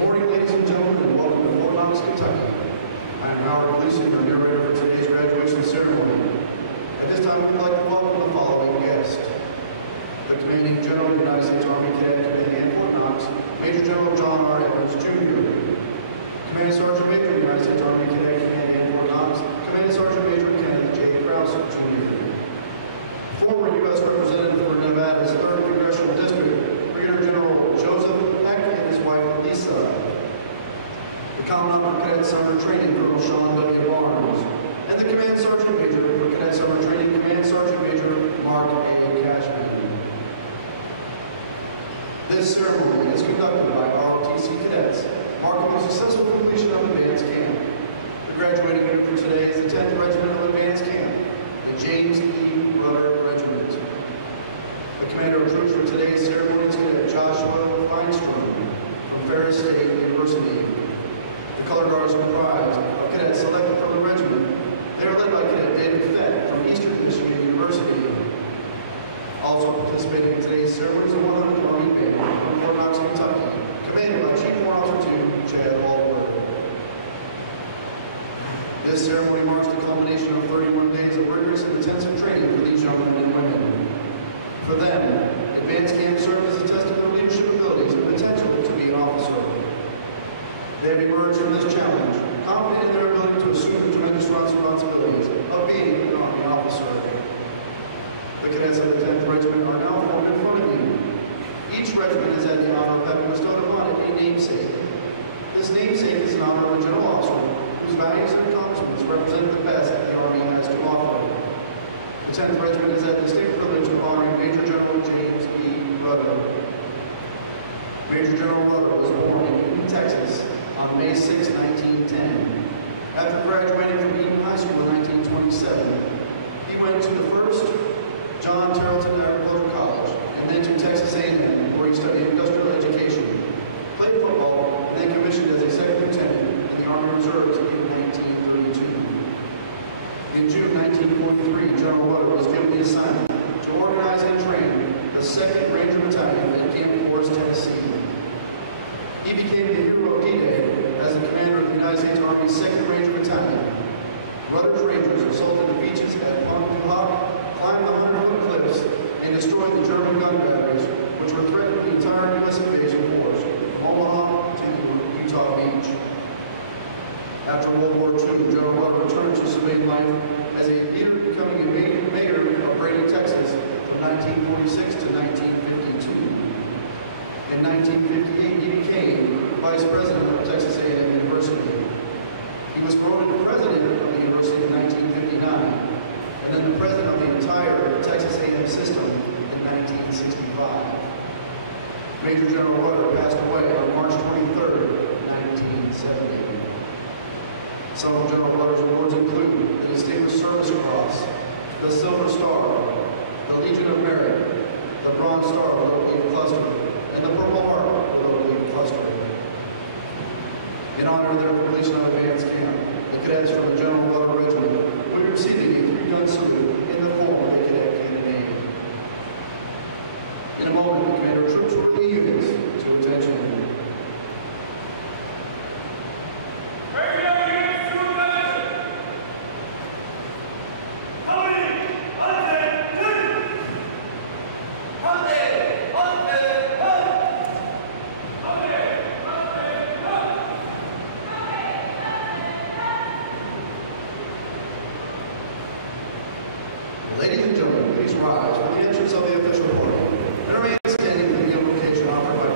morning, ladies and gentlemen, and welcome to Fort Knox, Kentucky. I am Howard Gleason, your narrator for today's graduation ceremony. At this time, we'd like to welcome the following guests: the Commanding General of the United States Army Cadet Command, Fort Knox, Major General John R. Evans, Jr. Commanding Sergeant Major of the United States Army Cadet Command, Fort Knox, Commanding Sergeant Major Kenneth J. Krause, Jr. Former U.S. Representative for Nevada's 3rd Congressional District, Brigadier General Joseph Peck and his wife Lisa. The Commandant for Cadet Summer Training, Colonel Sean W. Barnes. And the Command Sergeant Major for Cadet Summer Training, Command Sergeant Major Mark A. Cashman. This ceremony is conducted by ROTC cadets, marking the successful completion of Advanced Camp. The graduating unit for today is the 10th Regiment of Advanced Camp, the James E. Rudder Regiment. The Commander of Troops for today's ceremony is Cadet Joshua Feinstrom from Ferris State University. The color guards comprise of cadets selected from the regiment. They are led by Cadet David Fett from Eastern Michigan University. Also participating in today's ceremony is the 100th Army Band from Fort Knox, Kentucky, commanded by Chief Warrant Officer 2, Chad Allward. This ceremony marks the culmination of 31 days of rigorous and intensive training for these young men and women. For them, Advanced Camp served as a test of their leadership abilities and potential to be an officer. They have emerged from this challenge, confident in their ability to assume the tremendous responsibilities of being an Army officer. The cadets of the 10th Regiment are now formed in front of you. Each regiment has had the honor of having bestowed upon it a namesake. This namesake is an honor of a general officer whose values and accomplishments represent the best that the Army has to offer. The 10th Regiment has had the distinct privilege of honoring Major General James E. Rudder. Major General Rudder was born in Newton, Texas on May 6, 1910. After graduating from Eaton High School in 1927, he went to the first John Tarleton Agricultural College and then to Texas A&M, where he studied industrial education, played football, and then commissioned as a second lieutenant in the Army Reserves in 1932. In June 1943, General Rudder was given the assignment to organize and train the 2nd Ranger Battalion at Camp Cadets, Tennessee. He became the hero of D-Day as the commander of the United States Army's 2nd Ranger Battalion. Rudder's Rangers assaulted the beaches at Pontotoc, climbed the 100-foot cliffs, and destroyed the German gun batteries, which were threatening the entire U.S. invasion force from Omaha to Utah Beach. After World War II, General Rudder returned to civilian life as a leader, becoming a mayor of Brady, Texas from 1946 to 1952. In 1958, he became vice president of Texas A&M University. He was promoted to president of the university in 1959, and then the president of the entire Texas A&M system in 1965. Major General Rudder passed away on March 23, 1970. Some of General Rudder's awards include the Distinguished Service Cross, the Silver Star, the Legion of Merit, the Bronze Star with Oak Leaf Cluster, and the Purple Heart with Oak Leaf Cluster. In honor of their completion of Advanced Camp, the cadets from the General Rudder Regiment will be receiving a 3-gun salute in the form of a cadet cannon name. In a moment, the Commander of Troops will lead the units to attention. Ladies and gentlemen, please rise for the entrance of the official party and remain standing for the invocation offered by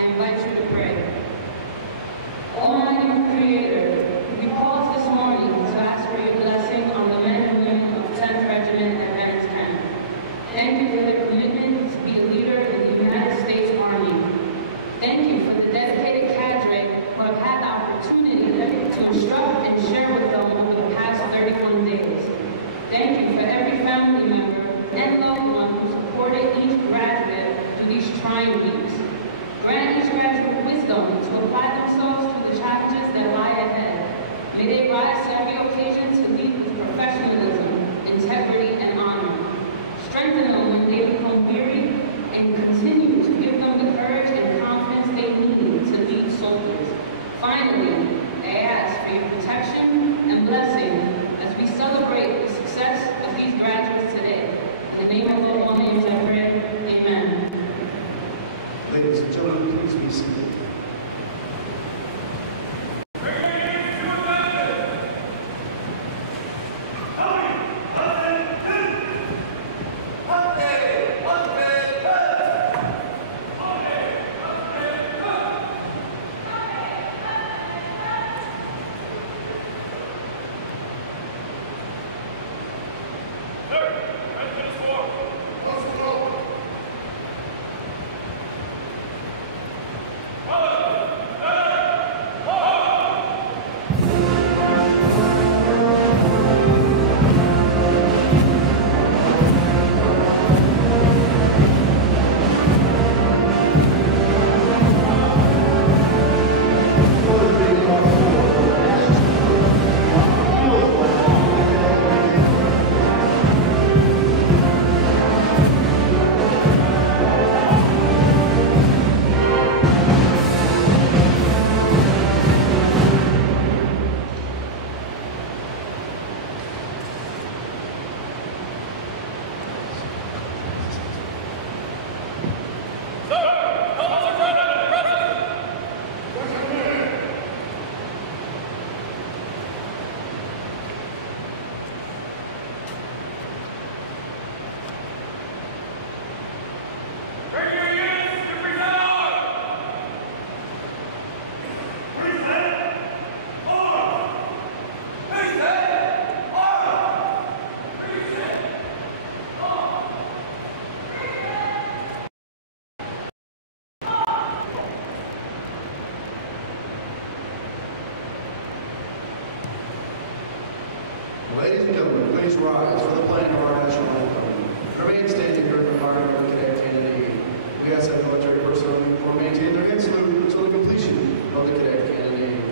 I invite you to pray. Almighty Creator, we pause this morning to ask for your blessing on the men and women of 10th Regiment at Veterans Camp. Thank you for their commitment to be a leader in the United States Army. Thank you for the dedicated cadre who have had the opportunity to instruct and share with them over the past 31 days. Thank you for every family member and loved one who supported each graduate through these trying weeks. Grant each graduate wisdom to apply themselves to the challenges that lie ahead. May they rise to every occasion to lead with professionalism, integrity, and honor. Strengthen them when they become weary, and continue to give them the courage and confidence they need to lead soldiers. Finally, I ask for your protection and blessing as we celebrate the success of these graduates today. In the name of the Lord, I pray. Amen. Ladies and gentlemen, please be seated. Ladies and gentlemen, please rise for the playing of our national anthem. Remain standing during the firing of the cadet cannonade. We ask that military personnel maintain their hand salute until the completion of the cadet cannonade.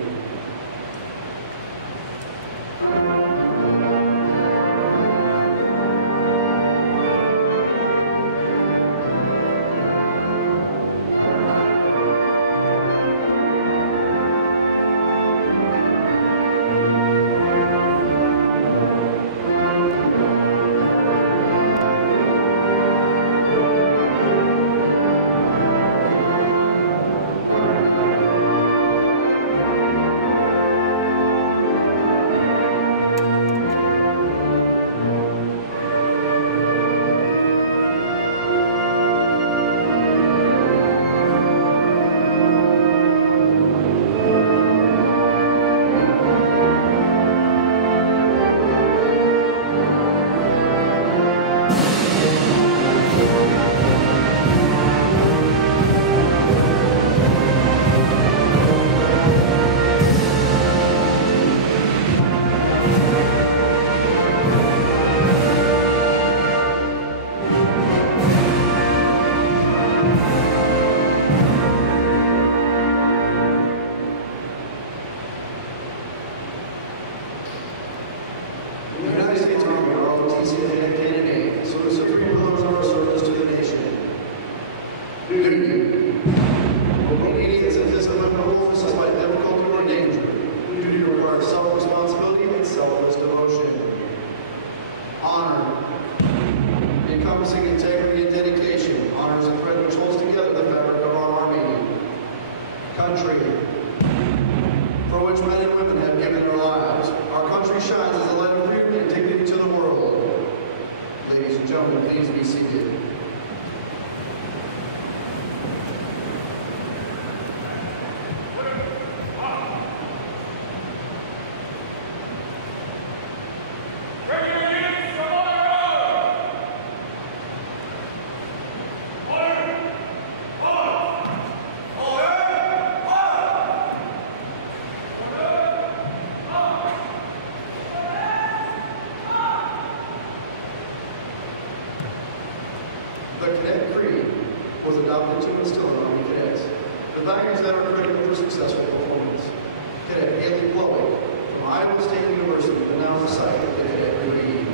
The United States Army, ROTC, Cadet Candidate, so the supreme pillars of our service to the nation. Duty. Obedience and discipline of office despite difficulty or danger. Duty requires self-responsibility and selfless devotion. Honor. Encompassing integrity and dedication. Honor is a thread which holds together the fabric of our Army. Country. For which men and women have given their lives. Our country shines as a light of freedom and dignity to the world. Ladies and gentlemen, please be seated. The Cadet Creed was adopted to instill in Army cadets the values that are critical for successful performance. Cadet Haley Blowick from Iowa State University will now recite the Cadet Creed.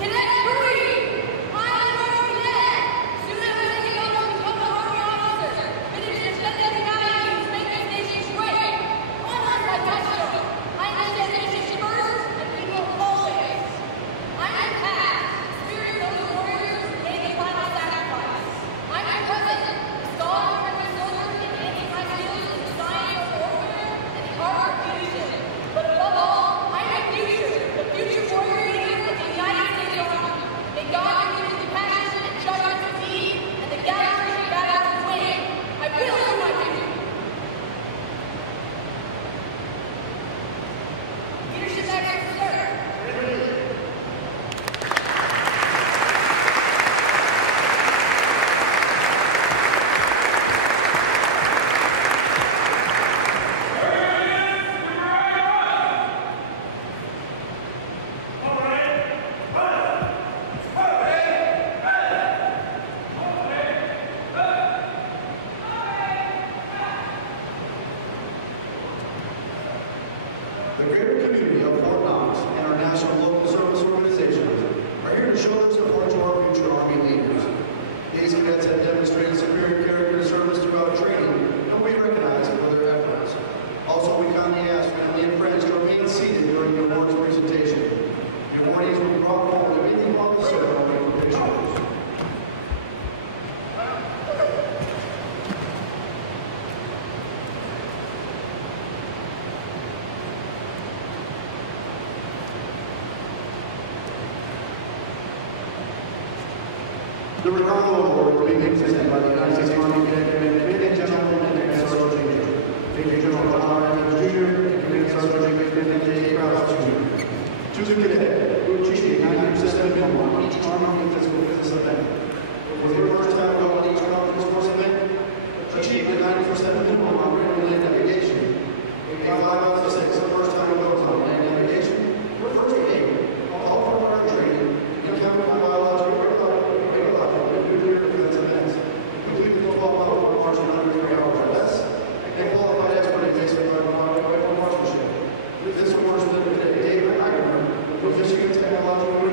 Cadet Creed! I am a cadet! Soon after taking over to become an Army officer, committed to defend the values, make this nation great. Honor is my touchstone. I understand nations first and people always. I'm the past, the spirit of those warriors who made the final sacrifice. I'm the present, the scholar of my soldiers in anti-skills in the science of warfare and the art of fusion. But above all, I'm the future warrior leader of the United States Army. May God give me the passion and judgment to lead and the gallantry of battle to win. I will do my duty. Leadership action, sir. The greater community of Fort Knox and our national local service organizations are here to show their support to our future Army leaders. These cadets have demonstrated superior character and service throughout training, and we recognize them for their efforts. Also, we kindly ask family and friends to remain seated during the awards presentation. The awardees will be brought forward immediately upon the ceremony for pictures. The Ricardo Award is being presented by the United States Army Cadet Command Commanding General and Sergeant Major General John Adams Jr. and Commanding Sergeant Major J. Krause Jr. Choose a cadet who achieved 90% minimum on each Army physical fitness event. For the first time going on each conference course event, achieved a 90% minimum on land navigation. A 5 out of 6 the first time goes on land navigation, or first aid, all for our training, and chemical biological nuclear defense events, completed the 12-month march in under 3 hours or less, and qualified expert in basic marksmanship. This award is presented to David Eichner, with Michigan Technological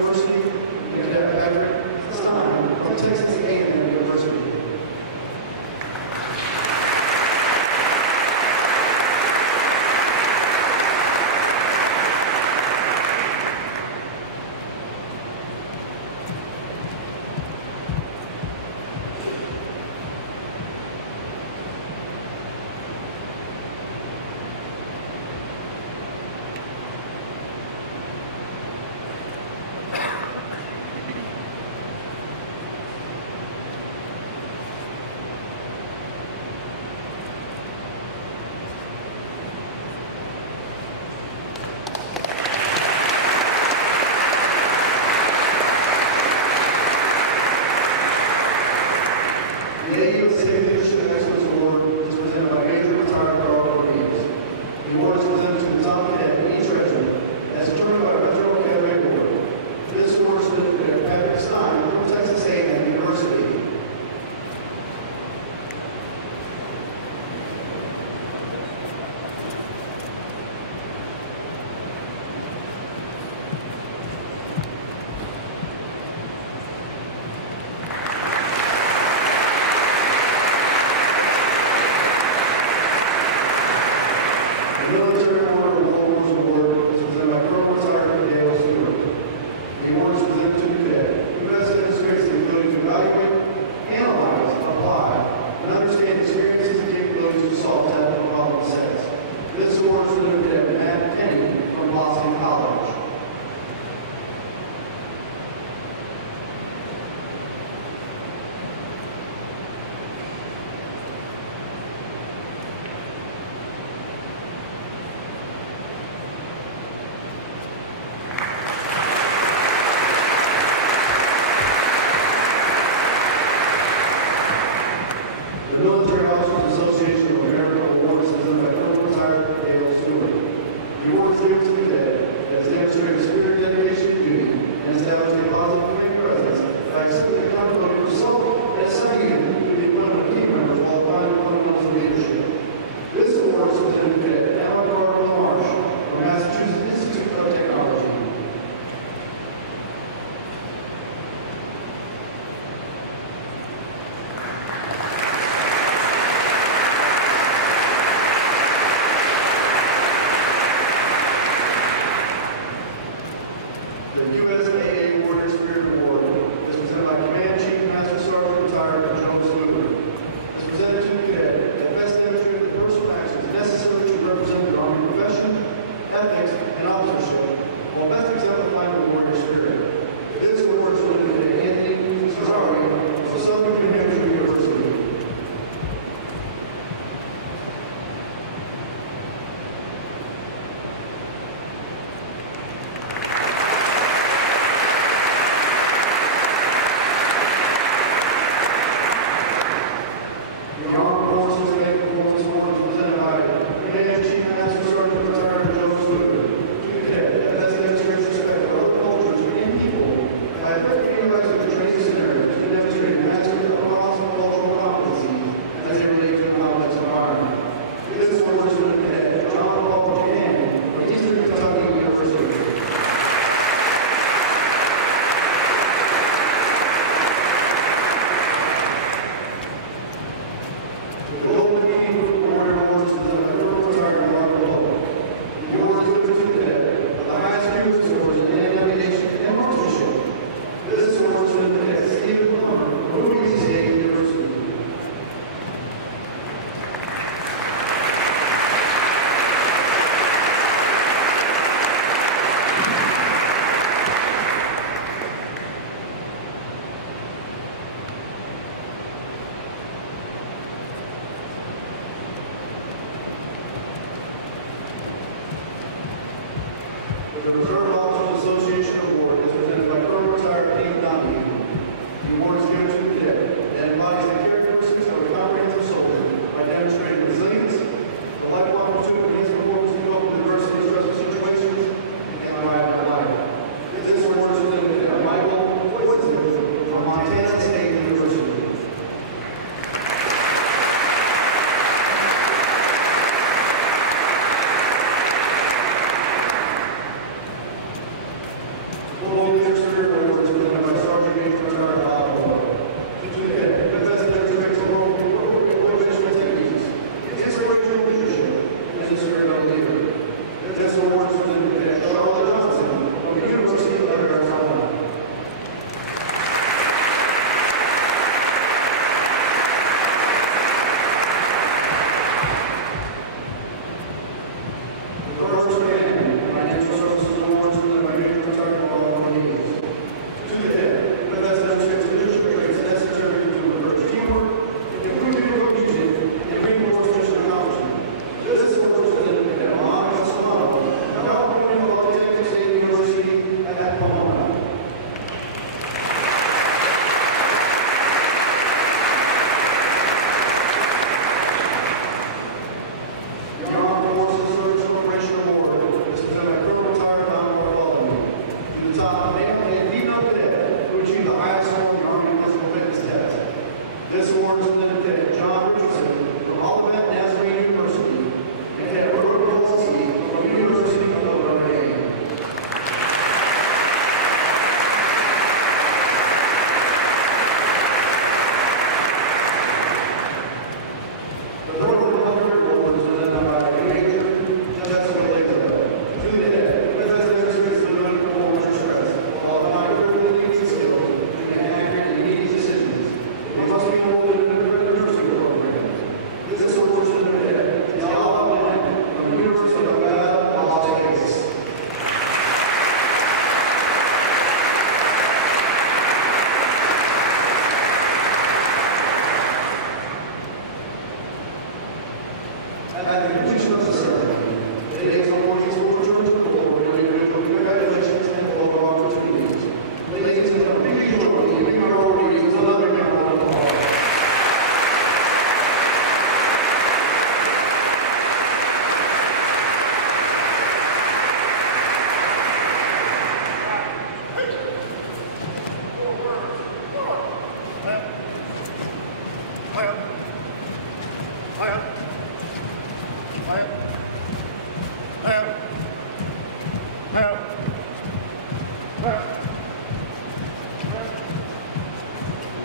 The Reserve Officers Association Award is presented by Colonel Retired Pete Donahue. The award is given to the cadet and embodies the characteristics of a comprehensive soldier by demonstrating resilience, the lifelong pursuit of his performance to cope with adversity and stressful situations, and arrive at life. This award is presented by Michael from Montana State University.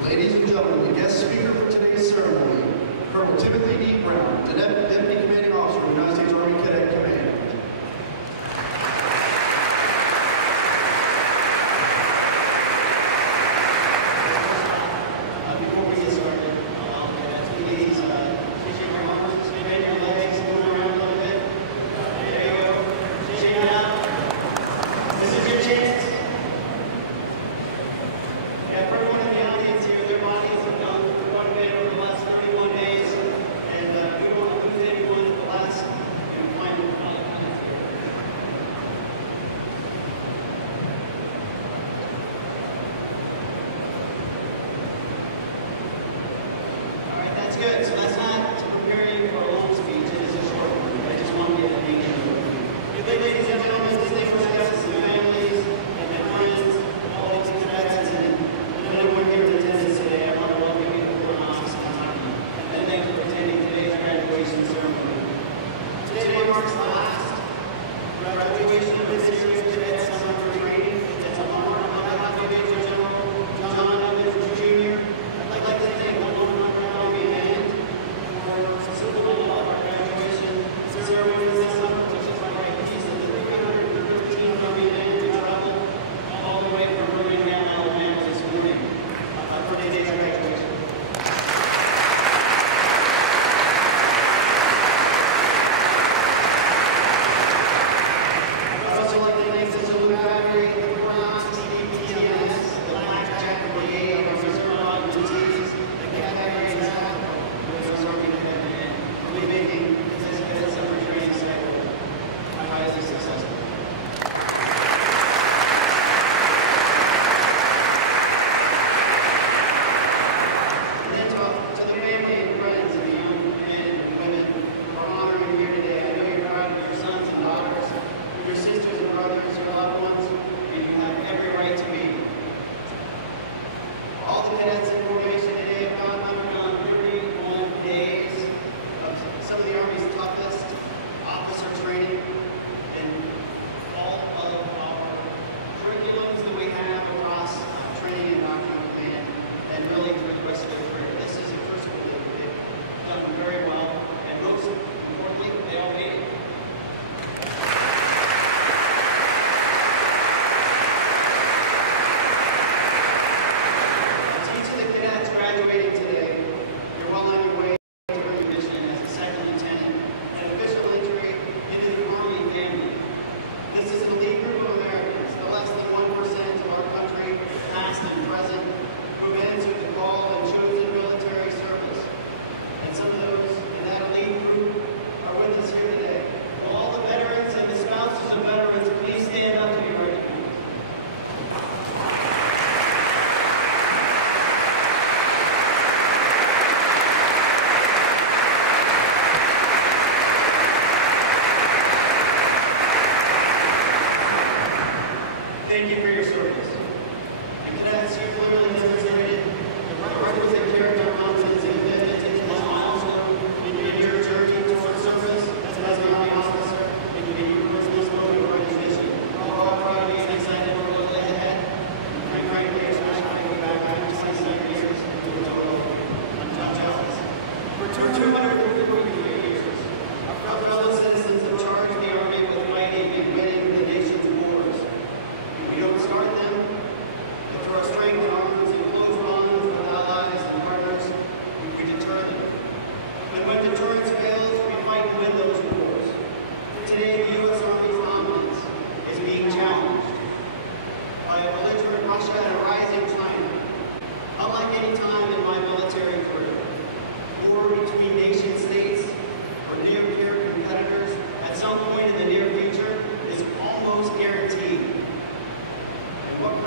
Ladies and gentlemen, the guest speaker for today's ceremony, Colonel Timothy D. Brown, Deputy Commanding Officer of the United States Army Cadet Command. Before we get started, please shake your arms, bend your legs, move around a little bit. There you go. Shake it out. This is your chance. Yeah, for everyone in the audience here, their bodies have gone through quite a bit over the last 31 days, and we want to lose anyone at the last confinement. All right, that's good. So that's not to prepare you for a long speech. It is a short one. I just want to get the name of it. Ladies and gentlemen, this day represents the families and their friends, all these cadets, and everyone here in attendance today. I want to welcome you to Fort Knox, Kentucky, and thank you for attending today's graduation ceremony. Today marks the last graduation of this year's Cadet Summer Training. It's on behalf of Major General John Evans Jr. I'd like to thank one of our Army men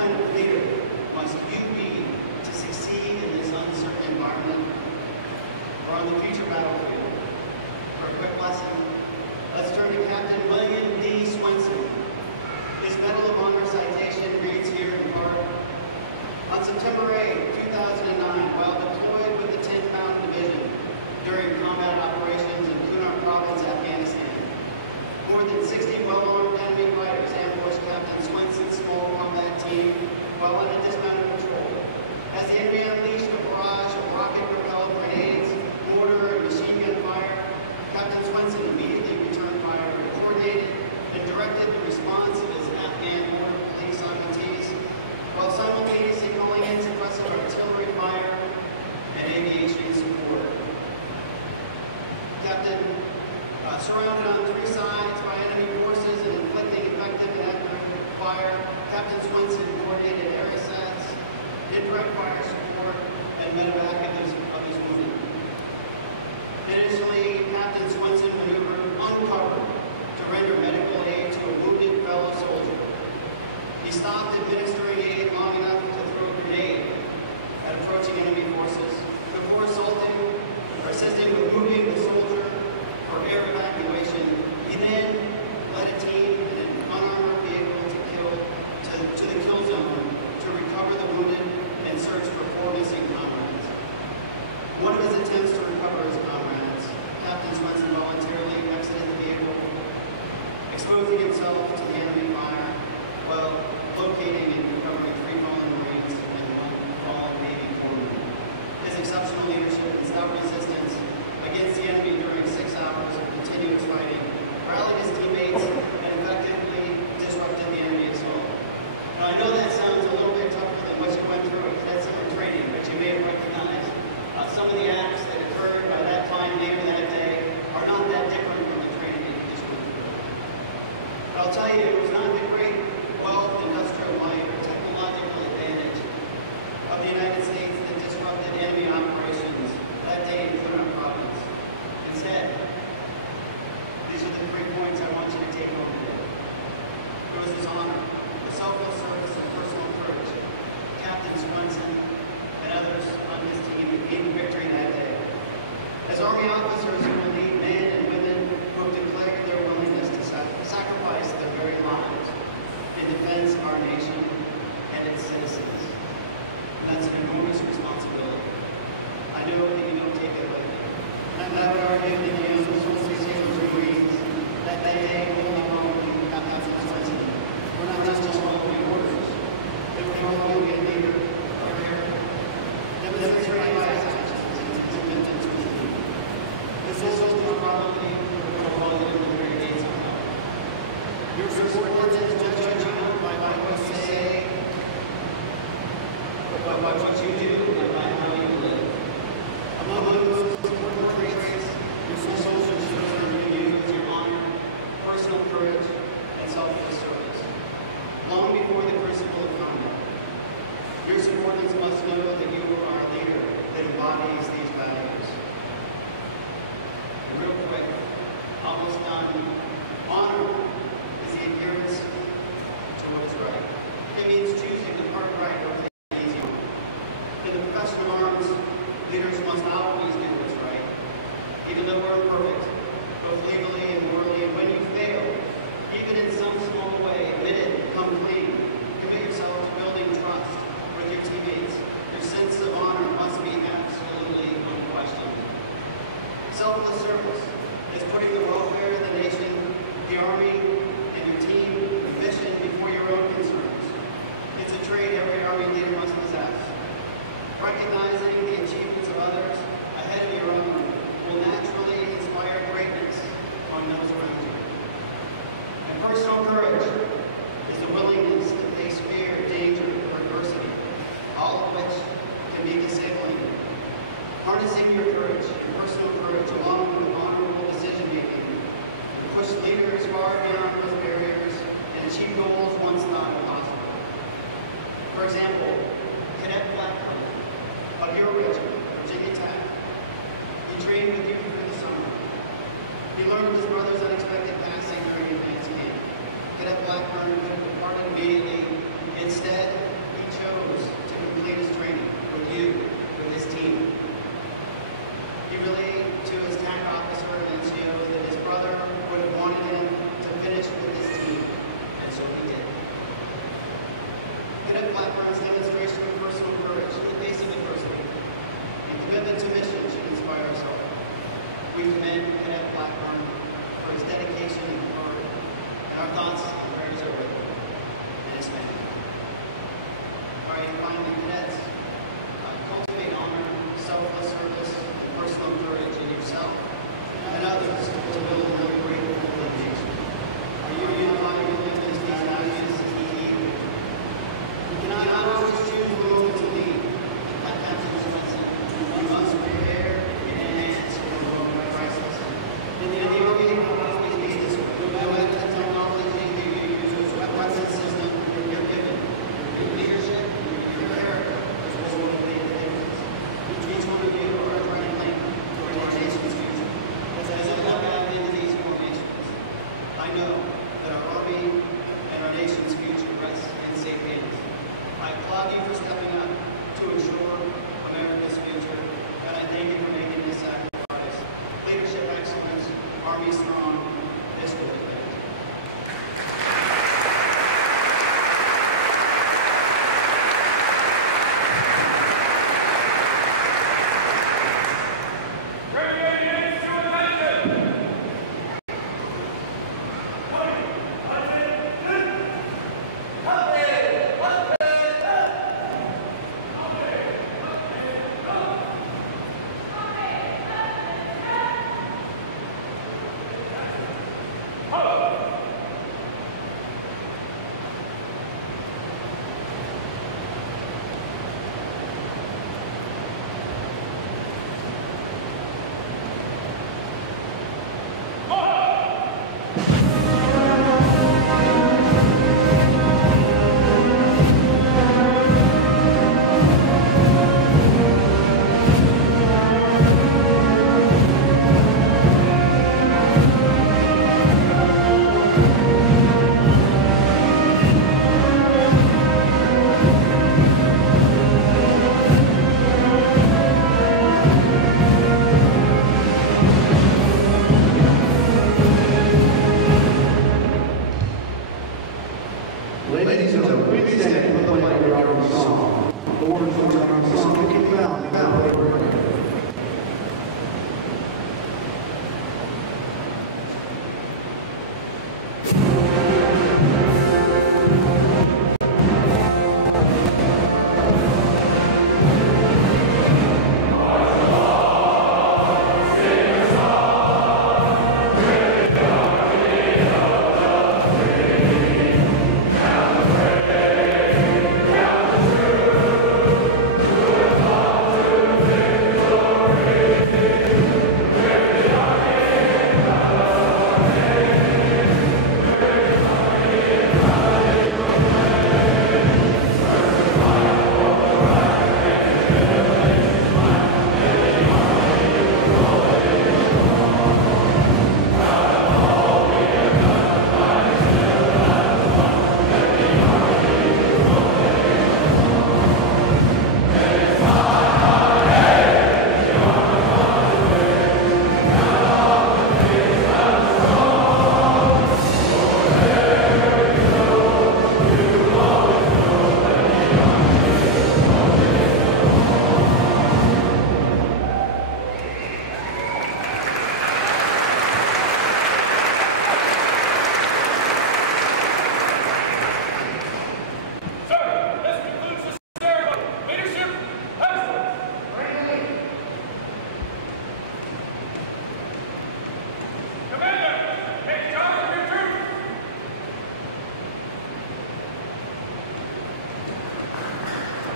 kind of leader must you be to succeed in this uncertain environment or on the future battlefield? For a quick lesson, let's turn to Captain William D. Swenson. His Medal of Honor citation reads here in part, on September 8, 2009, while deployed with the 10th Mountain Division during combat operations in Kunar Province, Afghanistan, more than 60 well-armed enemy fighters ambushed Captain Swenson's small combat team while on a dismounted patrol. As the enemy unleashed a barrage of rocket-propelled grenades, mortar, and machine gun fire, Captain Swenson immediately returned fire, coordinated, and directed the response of his Afghan border police augmentees, while simultaneously calling in suppressive artillery fire and aviation support. Captain, surrounded on three sides by enemy forces and inflicting effective and accurate fire, Captain Swenson coordinated air assets, indirect fire support, and medevac of his wounded. Initially, Captain Swenson maneuvered uncovered to render medical aid to a wounded fellow soldier. He stopped administering aid long enough to throw a grenade at approaching enemy forces before assisting with moving the soldier for air evacuation. He then led a team in an unarmored vehicle to the kill zone to recover the wounded and search for four missing comrades. One of his attempts to recover his comrades, Captain Swenson voluntarily exited the vehicle, exposing himself to the enemy fire while locating and recovering three fallen Marines and one fallen Navy corpsman. His exceptional leadership and stout resistance against the enemy during 6 hours of continuous fighting rallied his teammates and effectively disrupted the enemy assault. Now I know that sounds a little bit tougher than what you went through at Cadet Summer Training, but you may have recognized some of the acts that occurred by that time, later that day, are not that different from the training that you just went through. But I'll tell you, it was not the great wealth, industrial might, or technological advantage of the United States that disrupted enemy operations that day in Kunar Province. Instead, these are the 3 points I want you to take home today. There was his honor, the selfless service and personal courage, Captain Swenson and others on his team who gained victory that day. As Army officers who will lead men and women who have declared their willingness to sacrifice their very lives in defense of our nation and its citizens. That's an enormous responsibility. I know that you don't take it lightly. And I'm glad we are giving you the soldiers and Marines that they will not only have Swenson. We're not just following orders, but we're following a leader. Demonstrating by his actions and his commitment to his team. The soldiers will probably follow the very gates of hell. Your support is judged by what you say, by what you do, and by how you live. Among those important traits, your soldiers should you with your honor, personal courage, and selfless service. Long before the crucible of combat, your subordinates must know that you are a leader that embodies these values. And real quick, almost done. Honor is the adherence to what is right. It means choosing the part right over the easy one. In the profession of arms, leaders must always do what's right, even though we're imperfect, both legally and morally. And when you fail, even in some small way, admit it, come clean. Commit yourself to building trust with your teammates. Your sense of honor must be absolutely unquestioned. Selfless service is putting the welfare of the nation, the Army, and your team, the mission before your own concerns. It's a trait every Army leader must possess. Recognizing the achievements of others ahead of your own will naturally inspire greatness on those around you. And personal courage is the willingness to face fear, danger, or adversity, all of which can be disabling. Harnessing your courage, your personal courage, along with honorable decision-making, to push leaders far beyond those barriers and achieve goals once thought impossible. For example, Cadet Blackburn of your regiment, Virginia Tech. He trained with you through the summer. He learned of his brother's unexpected passing during advanced camp. Cadet Blackburn could have departed immediately. Instead, applaud you for stepping up to ensure America's future, and I thank you for making this sacrifice. Leadership excellence, Army strong, this will be. Ladies and gentlemen, please stand for the flag of our song. The words of our song can be found in our Flickr.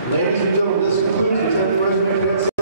Ladies and gentlemen, this concludes the 10th Regiment Cadet